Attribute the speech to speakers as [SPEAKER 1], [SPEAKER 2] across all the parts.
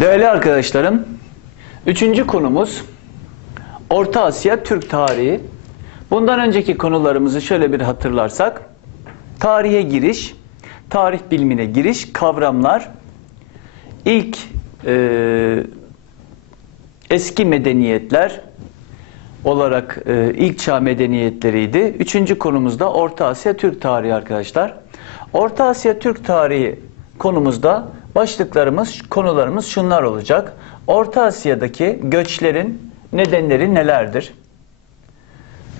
[SPEAKER 1] Değerli arkadaşlarım, üçüncü konumuz Orta Asya Türk tarihi. Bundan önceki konularımızı şöyle bir hatırlarsak, tarihe giriş, tarih bilimine giriş, kavramlar, ilk e, eski medeniyetler olarak e, ilk çağ medeniyetleriydi. Üçüncü konumuzda Orta Asya Türk tarihi arkadaşlar. Orta Asya Türk tarihi konumuzda başlıklarımız, konularımız şunlar olacak. Orta Asya'daki göçlerin nedenleri nelerdir?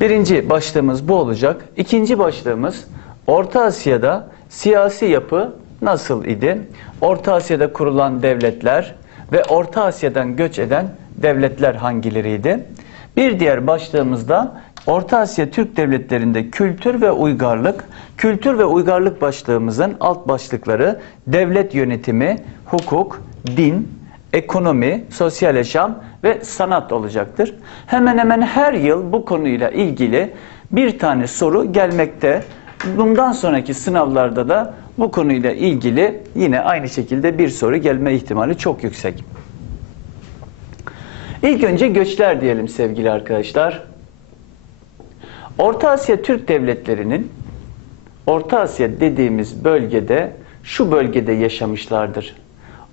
[SPEAKER 1] Birinci başlığımız bu olacak. İkinci başlığımız Orta Asya'da siyasi yapı nasıl idi? Orta Asya'da kurulan devletler ve Orta Asya'dan göç eden devletler hangileriydi? Bir diğer başlığımızda Orta Asya Türk devletlerinde kültür ve uygarlık, kültür ve uygarlık başlığımızın alt başlıkları devlet yönetimi, hukuk, din, ekonomi, sosyal yaşam ve sanat olacaktır. Hemen hemen her yıl bu konuyla ilgili bir tane soru gelmekte. Bundan sonraki sınavlarda da bu konuyla ilgili yine aynı şekilde bir soru gelme ihtimali çok yüksek. İlk önce göçler diyelim sevgili arkadaşlar. Orta Asya Türk devletlerinin Orta Asya dediğimiz bölgede şu bölgede yaşamışlardır.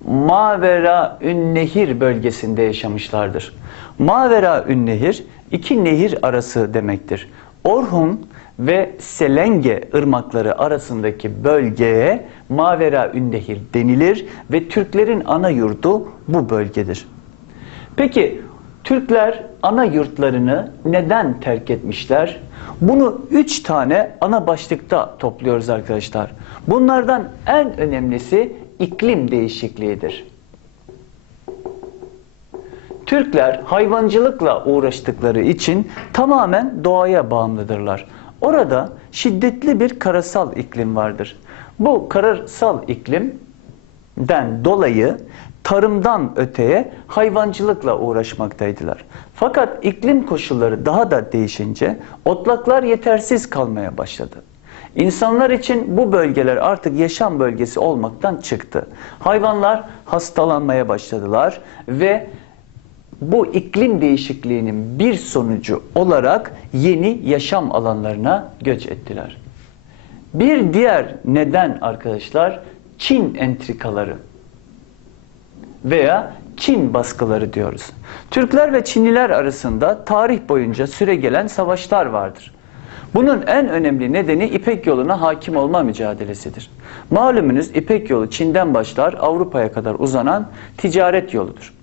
[SPEAKER 1] Mavera Ünnehir bölgesinde yaşamışlardır. Mavera Ünnehir iki nehir arası demektir. Orhun ve Selenge ırmakları arasındaki bölgeye Mavera Ünnehir denilir ve Türklerin ana yurdu bu bölgedir. Peki Türkler ana yurtlarını neden terk etmişler? Bunu üç tane ana başlıkta topluyoruz arkadaşlar. Bunlardan en önemlisi iklim değişikliğidir. Türkler hayvancılıkla uğraştıkları için tamamen doğaya bağımlıdırlar. Orada şiddetli bir karasal iklim vardır. Bu karasal iklimden dolayı tarımdan öteye hayvancılıkla uğraşmaktaydılar. Fakat iklim koşulları daha da değişince otlaklar yetersiz kalmaya başladı. İnsanlar için bu bölgeler artık yaşam bölgesi olmaktan çıktı. Hayvanlar hastalanmaya başladılar ve bu iklim değişikliğinin bir sonucu olarak yeni yaşam alanlarına göç ettiler. Bir diğer neden arkadaşlar Çin entrikaları veya Çin baskıları diyoruz. Türkler ve Çinliler arasında tarih boyunca süre gelen savaşlar vardır. Bunun en önemli nedeni İpek yoluna hakim olma mücadelesidir. Malumunuz İpek yolu Çin'den başlar Avrupa'ya kadar uzanan ticaret yoludur.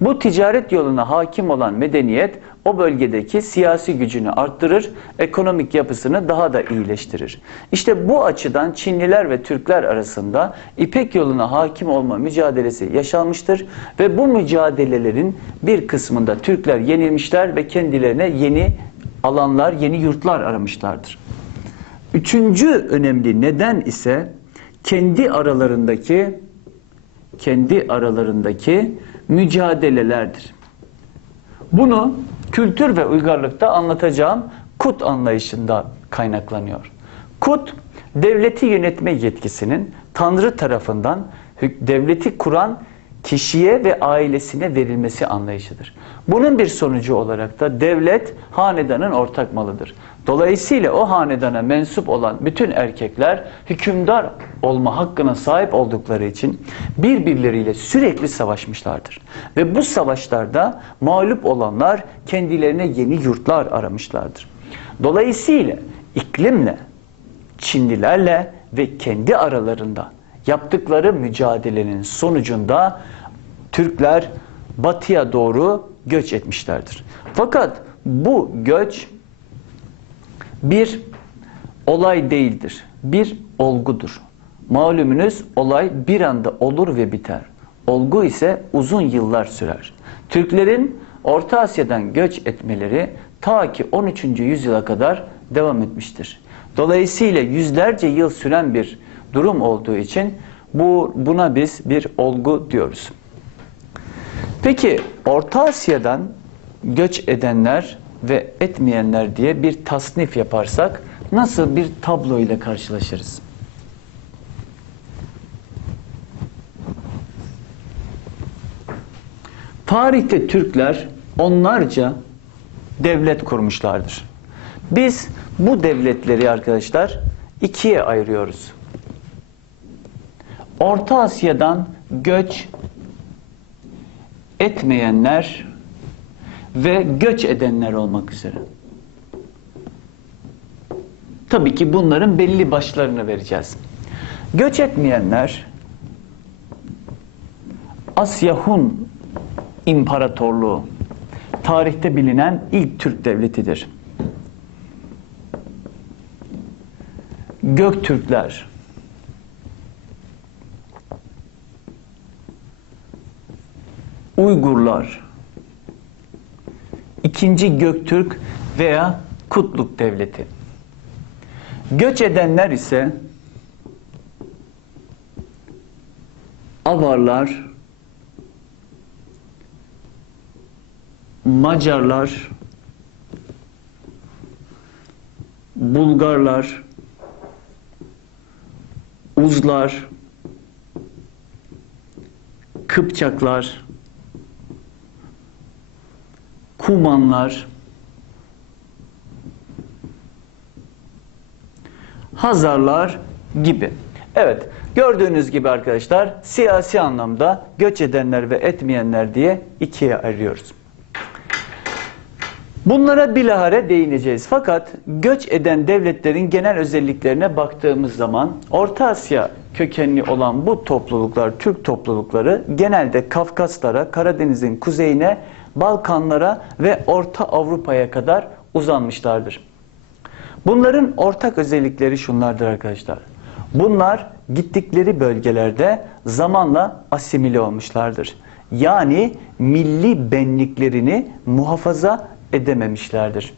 [SPEAKER 1] Bu ticaret yoluna hakim olan medeniyet o bölgedeki siyasi gücünü arttırır, ekonomik yapısını daha da iyileştirir. İşte bu açıdan Çinliler ve Türkler arasında İpek yoluna hakim olma mücadelesi yaşanmıştır ve bu mücadelelerin bir kısmında Türkler yenilmişler ve kendilerine yeni alanlar, yeni yurtlar aramışlardır. Üçüncü önemli neden ise kendi aralarındaki kendi aralarındaki mücadelelerdir. Bunu kültür ve uygarlıkta anlatacağım kut anlayışında kaynaklanıyor. Kut, devleti yönetme yetkisinin Tanrı tarafından devleti kuran kişiye ve ailesine verilmesi anlayışıdır. Bunun bir sonucu olarak da devlet hanedanın ortak malıdır. Dolayısıyla o hanedana mensup olan bütün erkekler hükümdar olma hakkına sahip oldukları için birbirleriyle sürekli savaşmışlardır. Ve bu savaşlarda mağlup olanlar kendilerine yeni yurtlar aramışlardır. Dolayısıyla iklimle, Çinlilerle ve kendi aralarında yaptıkları mücadelenin sonucunda Türkler batıya doğru göç etmişlerdir. Fakat bu göç bir olay değildir. Bir olgudur. Malumunuz olay bir anda olur ve biter. Olgu ise uzun yıllar sürer. Türklerin Orta Asya'dan göç etmeleri ta ki 13. yüzyıla kadar devam etmiştir. Dolayısıyla yüzlerce yıl süren bir durum olduğu için bu buna biz bir olgu diyoruz. Peki Orta Asya'dan göç edenler ve etmeyenler diye bir tasnif yaparsak nasıl bir tablo ile karşılaşırız? Tarihte Türkler onlarca devlet kurmuşlardır. Biz bu devletleri arkadaşlar ikiye ayırıyoruz. Orta Asya'dan göç etmeyenler ve göç edenler olmak üzere. Tabii ki bunların belli başlarını vereceğiz. Göç etmeyenler Asya Hun İmparatorluğu tarihte bilinen ilk Türk devletidir. Göktürkler Uygurlar İkinci Göktürk veya Kutluk Devleti. Göç edenler ise Avarlar, Macarlar, Bulgarlar, Uzlar, Kıpçaklar, Kumanlar, Hazarlar gibi. Evet, gördüğünüz gibi arkadaşlar siyasi anlamda göç edenler ve etmeyenler diye ikiye ayırıyoruz. Bunlara bilahare değineceğiz. Fakat göç eden devletlerin genel özelliklerine baktığımız zaman Orta Asya kökenli olan bu topluluklar, Türk toplulukları genelde Kafkaslara, Karadeniz'in kuzeyine, Balkanlara ve Orta Avrupa'ya kadar uzanmışlardır. Bunların ortak özellikleri şunlardır arkadaşlar. Bunlar gittikleri bölgelerde zamanla asimile olmuşlardır. Yani milli benliklerini muhafaza edememişlerdir.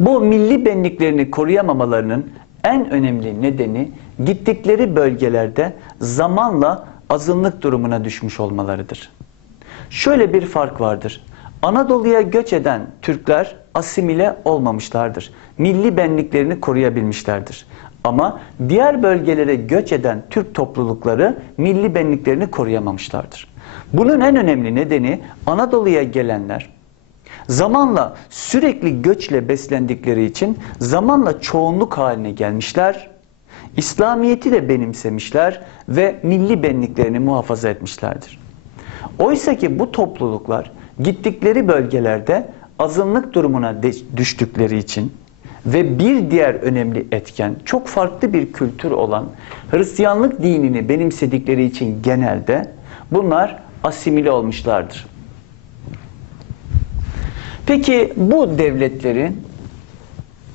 [SPEAKER 1] Bu milli benliklerini koruyamamalarının en önemli nedeni gittikleri bölgelerde zamanla azınlık durumuna düşmüş olmalarıdır. Şöyle bir fark vardır. Anadolu'ya göç eden Türkler asimile olmamışlardır. Milli benliklerini koruyabilmişlerdir. Ama diğer bölgelere göç eden Türk toplulukları milli benliklerini koruyamamışlardır. Bunun en önemli nedeni Anadolu'ya gelenler zamanla sürekli göçle beslendikleri için zamanla çoğunluk haline gelmişler. İslamiyet'i de benimsemişler ve milli benliklerini muhafaza etmişlerdir. Oysa ki bu topluluklar gittikleri bölgelerde azınlık durumuna düştükleri için ve bir diğer önemli etken çok farklı bir kültür olan Hristiyanlık dinini benimsedikleri için genelde bunlar asimile olmuşlardır. Peki bu devletlerin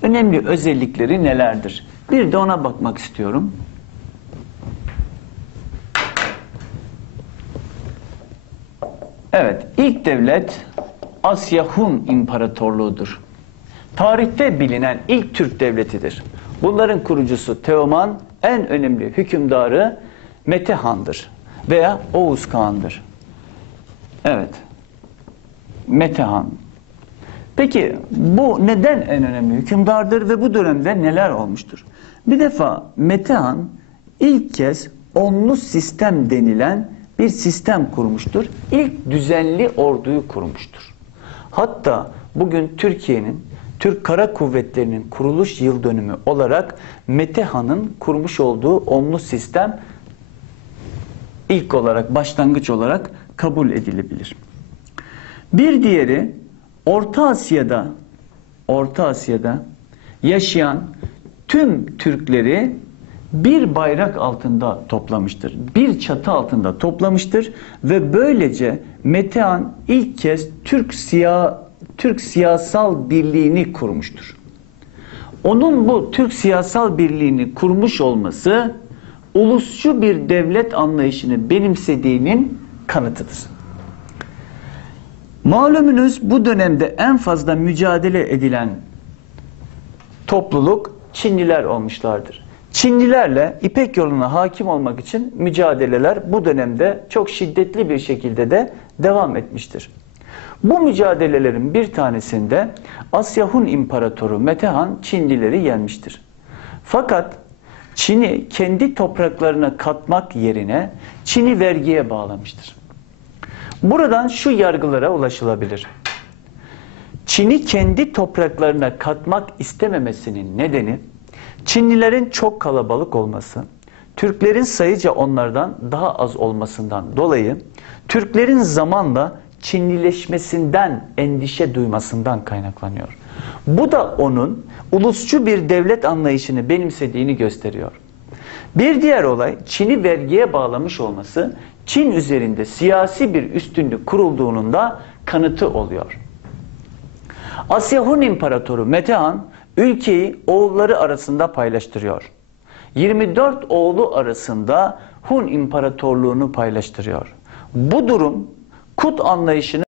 [SPEAKER 1] önemli özellikleri nelerdir? Bir de ona bakmak istiyorum. Evet, ilk devlet Asya Hun İmparatorluğu'dur. Tarihte bilinen ilk Türk devletidir. Bunların kurucusu Teoman, en önemli hükümdarı Metehan'dır veya Oğuz Kağan'dır. Evet, Metehan. Peki bu neden en önemli hükümdardır ve bu dönemde neler olmuştur? Bir defa Metehan ilk kez onlu sistem denilen bir sistem kurmuştur. İlk düzenli orduyu kurmuştur. Hatta bugün Türkiye'nin Türk Kara Kuvvetleri'nin kuruluş yıl dönümü olarak Metehan'ın kurmuş olduğu onlu sistem ilk olarak, başlangıç olarak kabul edilebilir. Bir diğeri Orta Asya'da Orta Asya'da yaşayan tüm Türkleri bir bayrak altında toplamıştır. Bir çatı altında toplamıştır ve böylece Metehan ilk kez Türk siyah Türk siyasal birliğini kurmuştur. Onun bu Türk siyasal birliğini kurmuş olması ulusçu bir devlet anlayışını benimsediğinin kanıtıdır. Malumunuz bu dönemde en fazla mücadele edilen topluluk Çinliler olmuşlardır. Çinlilerle İpek yoluna hakim olmak için mücadeleler bu dönemde çok şiddetli bir şekilde de devam etmiştir. Bu mücadelelerin bir tanesinde Asya Hun İmparatoru Metehan Çinlileri yenmiştir. Fakat Çin'i kendi topraklarına katmak yerine Çin'i vergiye bağlamıştır. Buradan şu yargılara ulaşılabilir. Çin'i kendi topraklarına katmak istememesinin nedeni Çinlilerin çok kalabalık olması, Türklerin sayıca onlardan daha az olmasından dolayı Türklerin zamanla Çinlileşmesinden endişe duymasından kaynaklanıyor. Bu da onun ulusçu bir devlet anlayışını benimsediğini gösteriyor. Bir diğer olay Çin'i vergiye bağlamış olması Çin üzerinde siyasi bir üstünlük kurulduğunun da kanıtı oluyor. Asya Hun İmparatoru Metehan ülkeyi oğulları arasında paylaştırıyor. 24 oğlu arasında Hun İmparatorluğunu paylaştırıyor. Bu durum Kut anlayışını